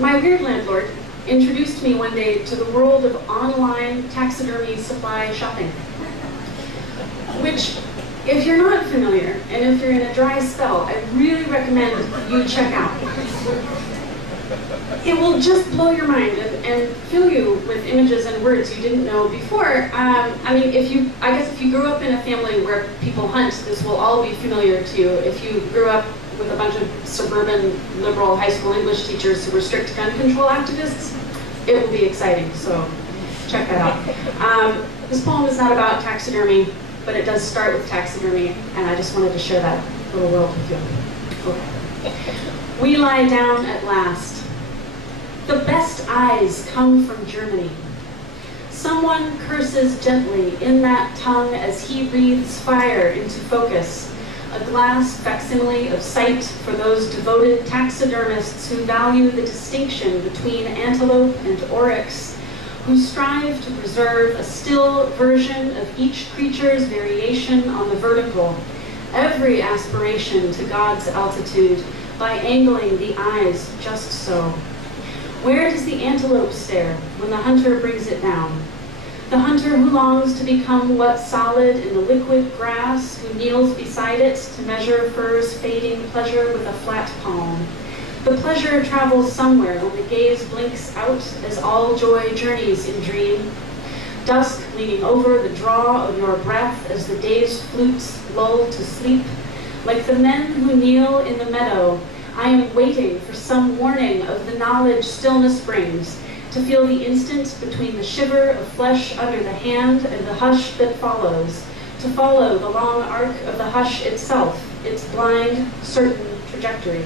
My weird landlord introduced me one day to the world of online taxidermy supply shopping, which, if you're not familiar, and if you're in a dry spell, I really recommend you check out. It will just blow your mind and fill you with images and words you didn't know before. I mean, I guess if you grew up in a family where people hunt, this will all be familiar to you. If you grew up with a bunch of suburban liberal high school English teachers who were strict gun control activists, it will be exciting, so check that out. This poem is not about taxidermy, but it does start with taxidermy, and I just wanted to share that little world with you. Okay. We lie down at last. The best eyes come from Germany. Someone curses gently in that tongue as he breathes fire into focus, a glass facsimile of sight for those devoted taxidermists who value the distinction between antelope and oryx, who strive to preserve a still version of each creature's variation on the vertical, every aspiration to God's altitude by angling the eyes just so. Where does the antelope stare when the hunter brings it down? The hunter who longs to become what's solid in the liquid grass, who kneels beside it to measure fur's fading pleasure with a flat palm. The pleasure travels somewhere when the gaze blinks out as all joy journeys in dream. Dusk leaning over the draw of your breath as the day's flutes lull to sleep. Like the men who kneel in the meadow, I am waiting for some warning of the knowledge stillness brings, to feel the instant between the shiver of flesh under the hand and the hush that follows, to follow the long arc of the hush itself, its blind, certain trajectory.